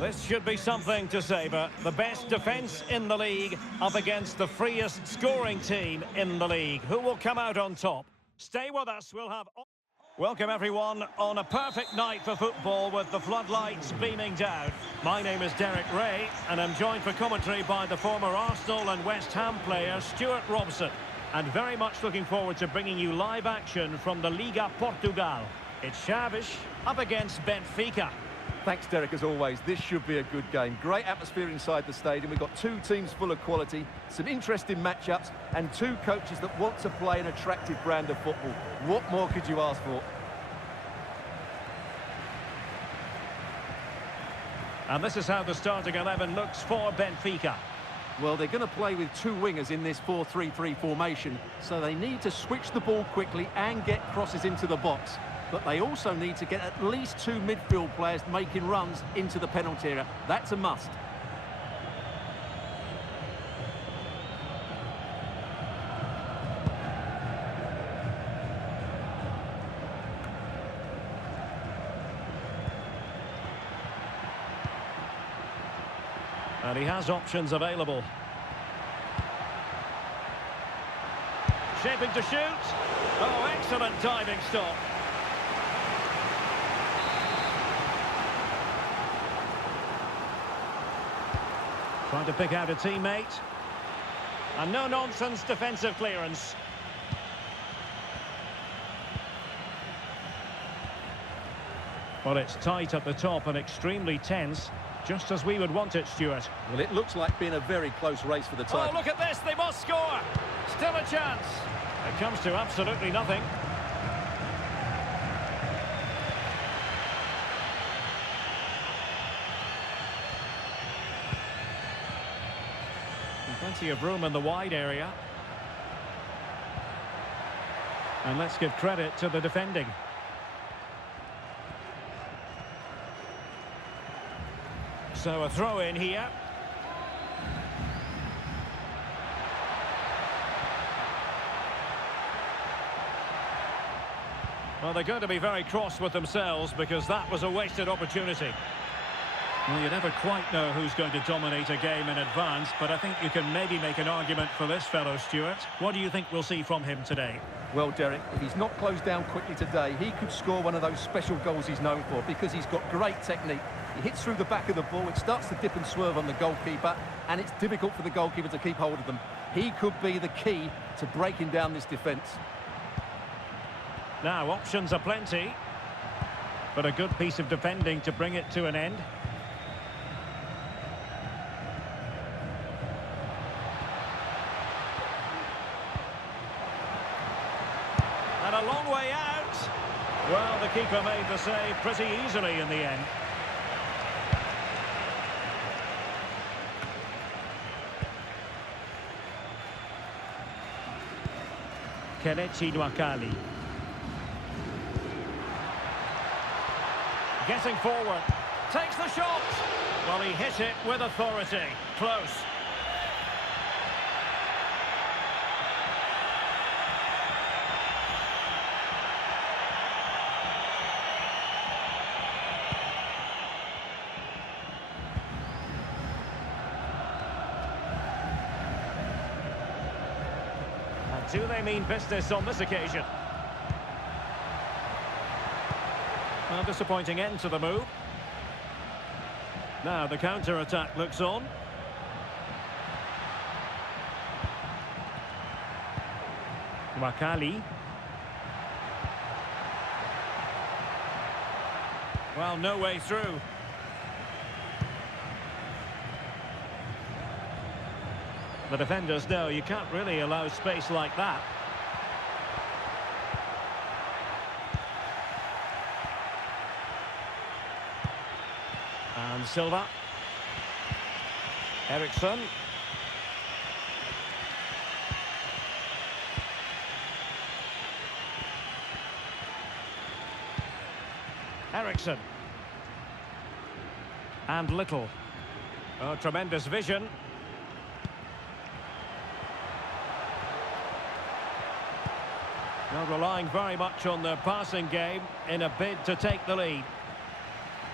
This should be something to savour. The best defence in the league up against the freest scoring team in the league. Who will come out on top? Stay with us. We'll have... Welcome, everyone, on a perfect night for football with the floodlights beaming down. My name is Derek Ray, and I'm joined for commentary by the former Arsenal and West Ham player Stuart Robson. And very much looking forward to bringing you live action from the Liga Portugal. It's Chaves up against Benfica. Thanks, Derek, as always. This should be a good game. Great atmosphere inside the stadium. We've got two teams full of quality, some interesting matchups, and two coaches that want to play an attractive brand of football. What more could you ask for? And this is how the starting 11 looks for Benfica. Well, they're going to play with two wingers in this 4-3-3 formation, so they need to switch the ball quickly and get crosses into the box. But they also need to get at least two midfield players making runs into the penalty area. That's a must. And he has options available. Shaping to shoot. Oh, excellent diving stop. Trying to pick out a teammate. And no-nonsense defensive clearance. Well, it's tight at the top and extremely tense. Just as we would want it, Stuart. Well, it looks like being a very close race for the title. Oh, look at this. They must score. Still a chance. It comes to absolutely nothing. Plenty of room in the wide area. And let's give credit to the defending. So a throw in here. Well, they're going to be very cross with themselves because that was a wasted opportunity. Well, you never quite know who's going to dominate a game in advance, but I think you can maybe make an argument for this fellow, Stuart. What do you think we'll see from him today? Well, Derek, if he's not closed down quickly today, he could score one of those special goals he's known for because he's got great technique. He hits through the back of the ball, it starts to dip and swerve on the goalkeeper, and it's difficult for the goalkeeper to keep hold of them. He could be the key to breaking down this defence. Now, options are plenty, but a good piece of defending to bring it to an end. And a long way out. Well, the keeper made the save pretty easily in the end. Kelechi Nwakali. Getting forward. Takes the shot. Well, he hit it with authority. Close. Do they mean business on this occasion? Well, disappointing end to the move. Now the counter-attack looks on. Wakali. Well, no way through. The defenders know you can't really allow space like that. And Silva. Eriksson. Eriksson. And Little. Oh, tremendous vision. Now relying very much on their passing game in a bid to take the lead.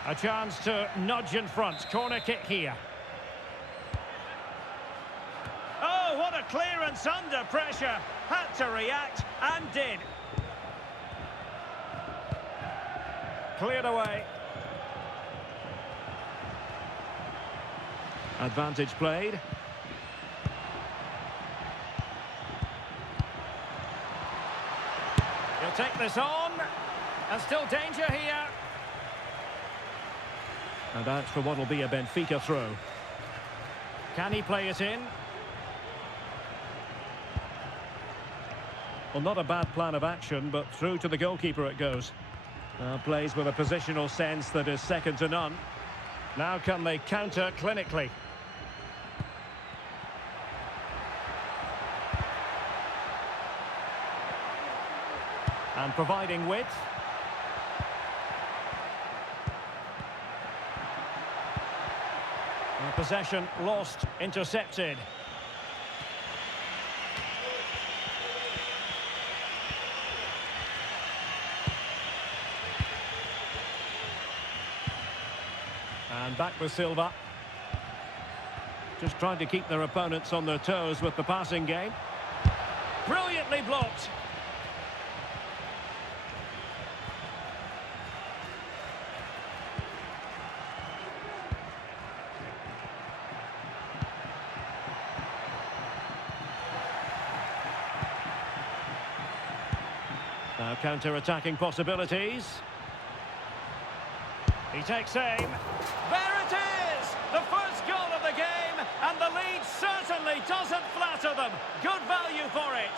A chance to nudge in front. Corner kick here. Oh, what a clearance under pressure. Had to react and did. Cleared away. Advantage played. He'll take this on. And still danger here. And out for what will be a Benfica throw. Can he play it in? Well, not a bad plan of action, but through to the goalkeeper it goes. Plays with a positional sense that is second to none. Now can they counter clinically? And providing width. Possession lost, intercepted. And back with Silva. Just trying to keep their opponents on their toes with the passing game. Brilliantly blocked. Now counter-attacking possibilities. He takes aim. There it is! The first goal of the game, and the lead certainly doesn't flatter them. Good value for it.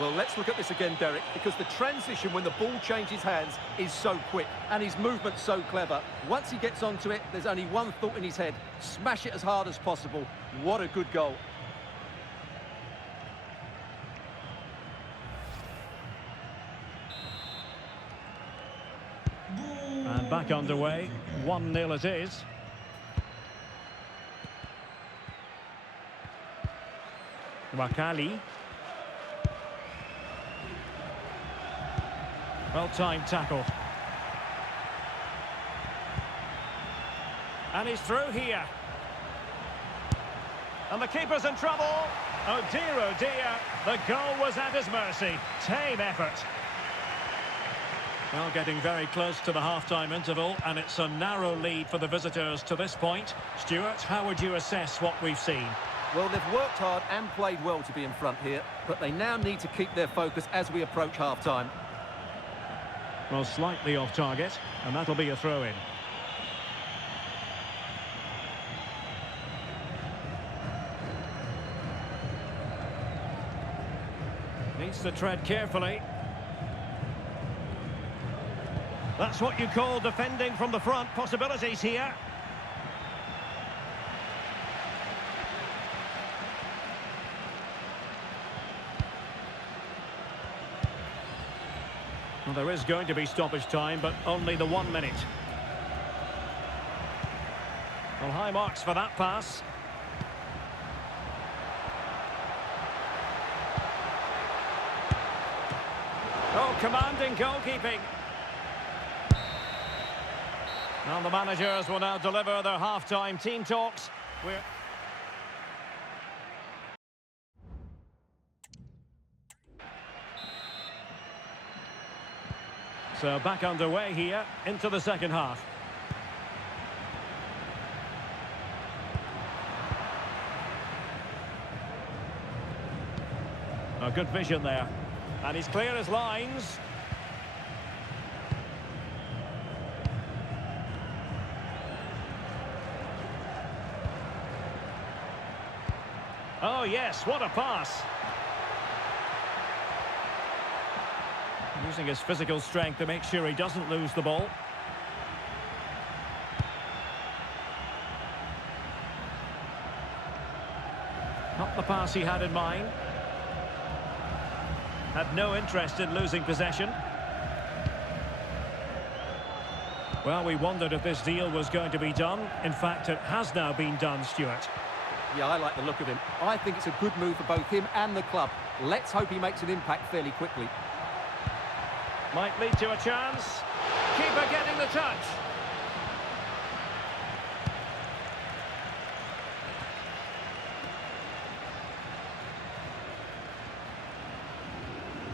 Well, let's look at this again, Derek, because the transition when the ball changes hands is so quick, and his movement's so clever. Once he gets onto it, there's only one thought in his head: smash it as hard as possible. What a good goal. And back underway. 1-0 it is. Wakali. Well-timed tackle. And he's through here. And the keeper's in trouble. Oh dear, the goal was at his mercy. Tame effort. Well, getting very close to the half-time interval, and it's a narrow lead for the visitors to this point. Stuart, how would you assess what we've seen? Well, they've worked hard and played well to be in front here, but they now need to keep their focus as we approach half-time. Well, slightly off target, and that'll be a throw-in. Needs to tread carefully. That's what you call defending from the front. Possibilities here. Well, there is going to be stoppage time, but only the 1 minute. Well, high marks for that pass. Oh, commanding goalkeeping. And the managers will now deliver their half-time team talks. So back underway here into the second half. A good vision there. And he's clear as lines. Oh yes, what a pass. Using his physical strength to make sure he doesn't lose the ball. Not the pass he had in mind. Had no interest in losing possession. Well, we wondered if this deal was going to be done. In fact, it has now been done, Stuart. Yeah, I like the look of him. I think it's a good move for both him and the club. Let's hope he makes an impact fairly quickly. Might lead to a chance. Keeper getting the touch.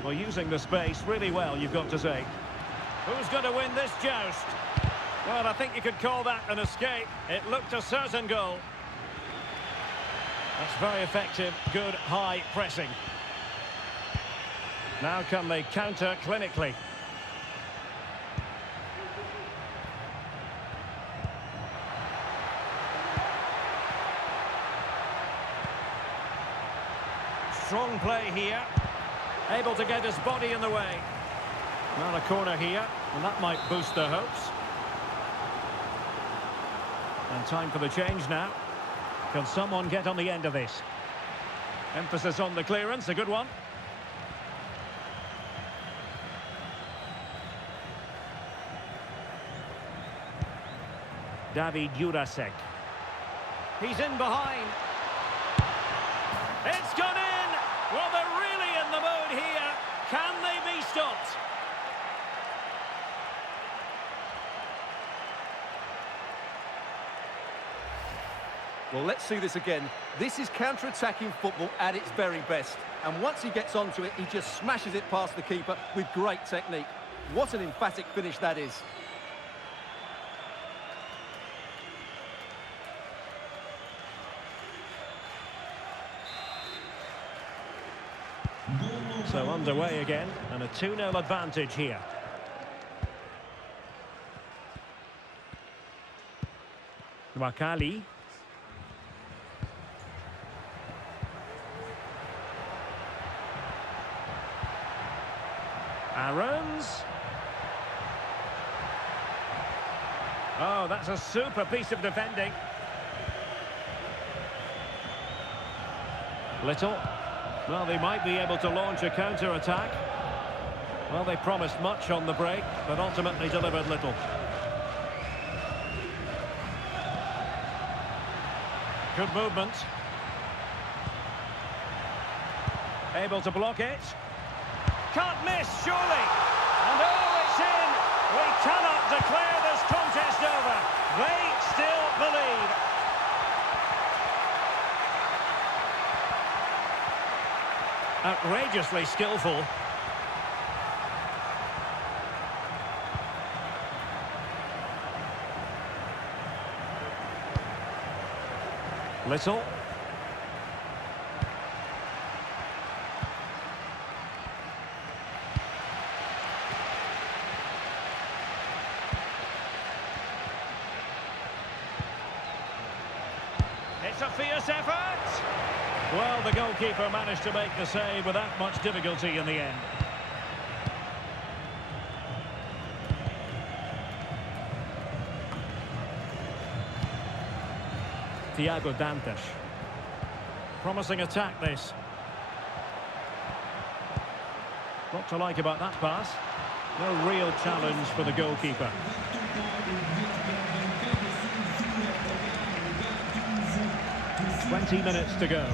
Well, using the space really well, you've got to say. Who's going to win this joust? Well, I think you could call that an escape. It looked a certain goal. That's very effective, good high pressing. Now can they counter clinically? Strong play here. Able to get his body in the way. Not a corner here, and that might boost their hopes. And time for the change now. Can someone get on the end of this? Emphasis on the clearance, a good one. David Jurasek. He's in behind. It's gone in! Well, they're really in the mood here. Can they be stopped? Well, let's see this again. This is counter-attacking football at its very best. And once he gets onto it, he just smashes it past the keeper with great technique. What an emphatic finish that is. So underway again, and a 2-0 advantage here. Wakali. Aarons. Oh, that's a super piece of defending. Little. Well, they might be able to launch a counter-attack. Well, they promised much on the break, but ultimately delivered little. Good movement. Able to block it. Can't miss, surely. And oh, it's in. We cannot declare this contest over. They still believe. Outrageously skillful. Little. It's a fierce effort. Well, the goalkeeper managed to make the save without much difficulty in the end. Thiago Dantas. Promising attack, this. What to like about that pass? No real challenge for the goalkeeper. "20 minutes to go.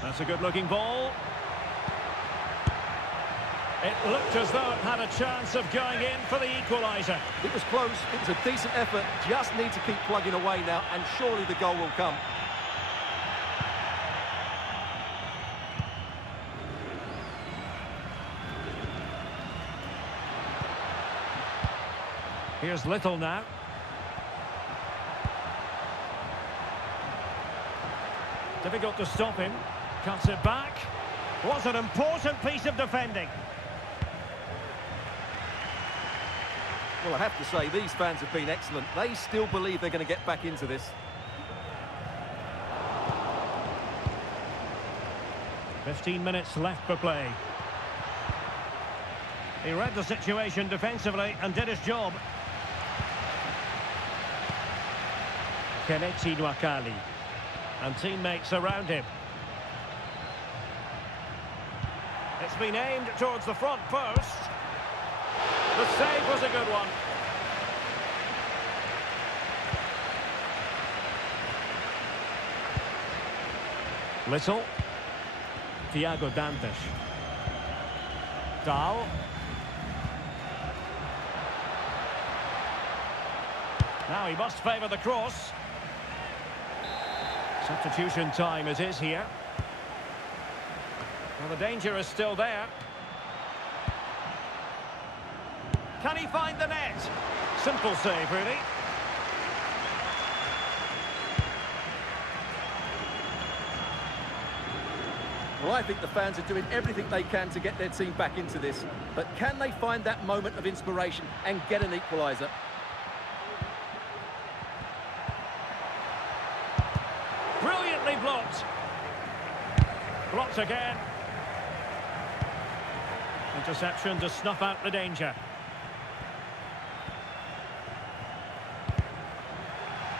That's a good-looking ball. It looked as though it had a chance of going in for the equaliser. It was close, it was a decent effort, just need to keep plugging away now, and surely the goal will come. Here's Little now. Difficult to stop him. Cuts it back. Was an important piece of defending. Well, I have to say, these fans have been excellent. They still believe they're going to get back into this. 15 minutes left for play. He read the situation defensively and did his job. Kelechi Nwakali. And teammates around him. It's been aimed towards the front post. The save was a good one. Little. Thiago Dantas. Dahl. Now he must favour the cross. Substitution time it is here. Well, the danger is still there. Can he find the net? Simple save, really. Well, I think the fans are doing everything they can to get their team back into this. But can they find that moment of inspiration and get an equaliser? Brilliantly blocked. Blocked again. Interception to snuff out the danger.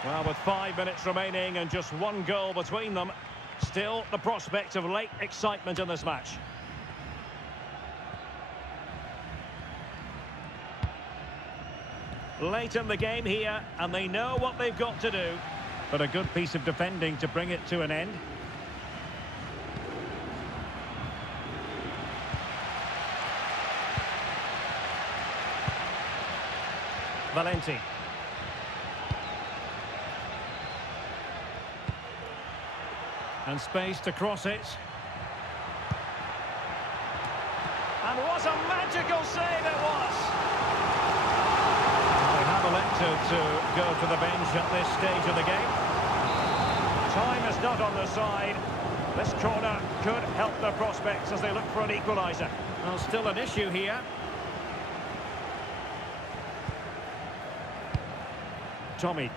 Well, with 5 minutes remaining and just one goal between them, still the prospect of late excitement in this match. Late in the game here, and they know what they've got to do. But a good piece of defending to bring it to an end. Valenti. And space to cross it. And what a magical save it was! They have elected to go to the bench at this stage of the game. Time is not on their side. This corner could help their prospects as they look for an equaliser. Well, still an issue here. Tomic.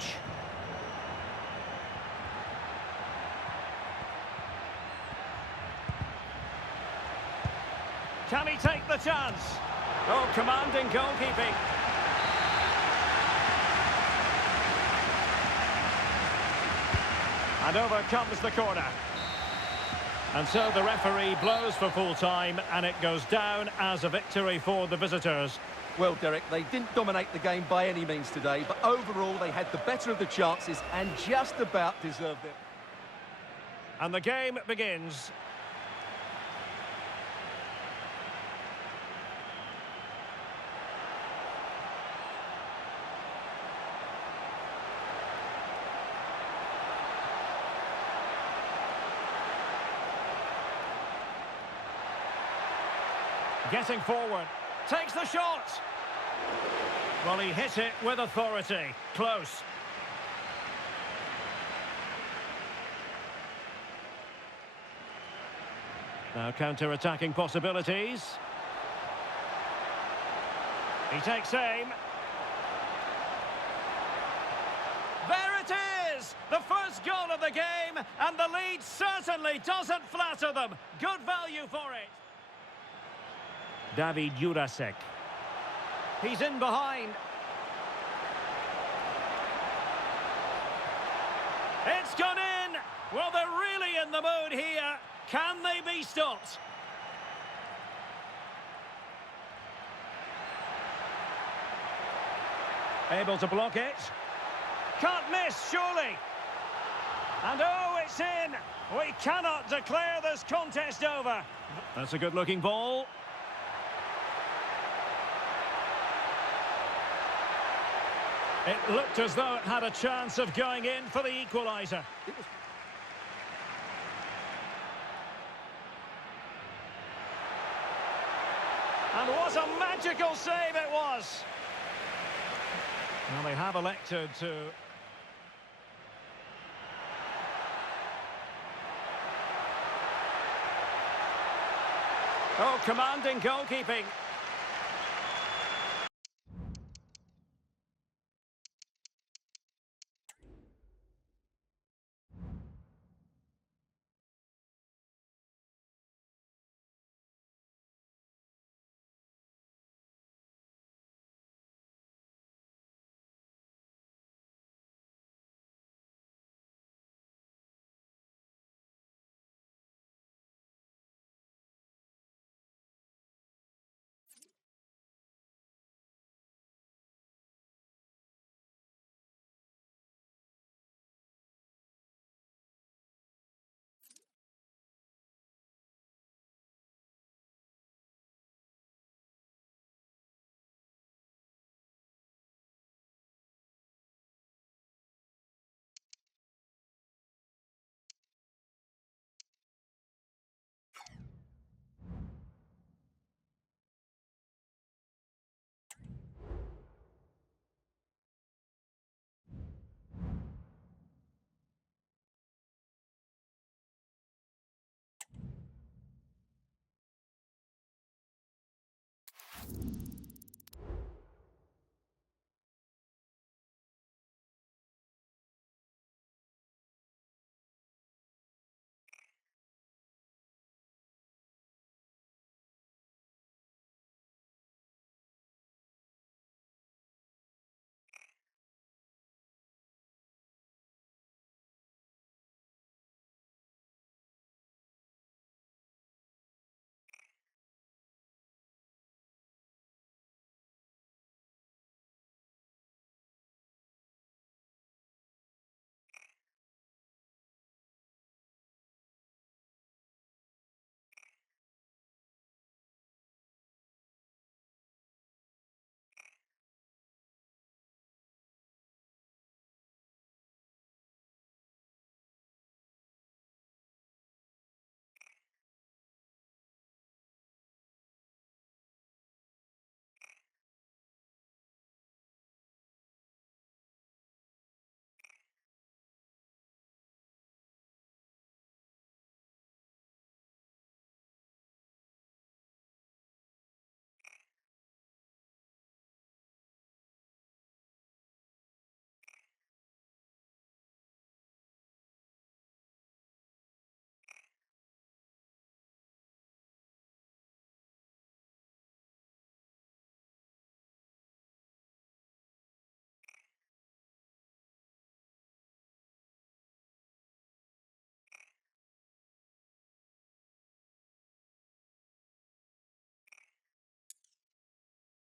Can he take the chance? Oh, commanding goalkeeping. And over comes the corner. And so the referee blows for full time, and it goes down as a victory for the visitors. Well, Derek, they didn't dominate the game by any means today, but overall they had the better of the chances and just about deserved it. And the game begins. Getting forward, takes the shot. Well, he hit it with authority. Close. Now counter-attacking possibilities. He takes aim. There it is! The first goal of the game, and the lead certainly doesn't flatter them. Good value for it. David Jurasek. He's in behind. It's gone in! Well, they're really in the mood here. Can they be stopped? Able to block it. Can't miss, surely. And oh, it's in! We cannot declare this contest over. That's a good-looking ball. It looked as though it had a chance of going in for the equaliser. And what a magical save it was! Well, they have elected to... Oh, commanding goalkeeping.